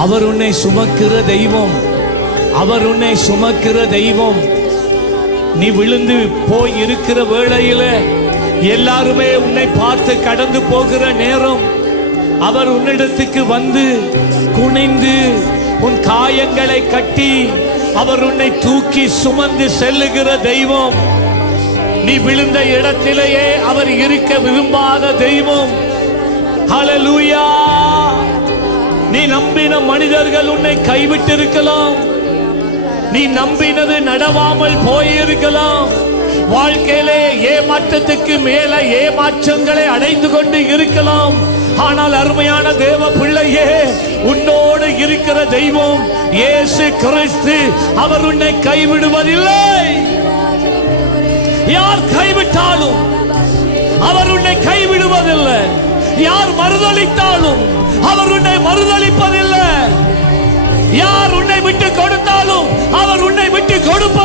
அவர் உன்னை சுமக்கிற தெய்வம். அவர் உன்னை சுமக்கிற தெய்வம். நீ விழுந்து போய் இருக்கிற வேளையில எல்லாருமே உன்னை பார்த்து கடந்து போகிற நேரம் அவர் உன்னிடத்துக்கு வந்து குனிந்து உன் காயங்களை கட்டி அவர் உன்னை தூக்கி சுமந்து செல்லுகிற தெய்வம். நீ விழுந்த இடத்திலேயே அவர் இருக்க விரும்பாத தெய்வம். ஹல்லேலூயா. நீ நம்பின மனிதர்கள் உன்னை கைவிட்டிருக்கலாம். நீ நம்பினது நடவாமல் போயிருக்கலாம். வாழ்க்கையிலே ஏமாற்றத்துக்கு மேல ஏமாற்றங்களை அடைந்து கொண்டு இருக்கலாம். ஆனால் அருமையான தேவ பிள்ளையே, உன்னோடு இருக்கிற தெய்வம் இயேசு கிறிஸ்து. அவர் உன்னை கைவிடுவதில்லை. யார் கைவிட்டாலும் அவர் உன்னை கைவிடுவதில்லை. யார் மறுதலித்தாலும் அவர் உன்னை மறுதலிப்பதில்லை. யார் உன்னை விட்டு கொடுத்தாலும் அவர் உன்னை விட்டு கொடுப்பதில்லை.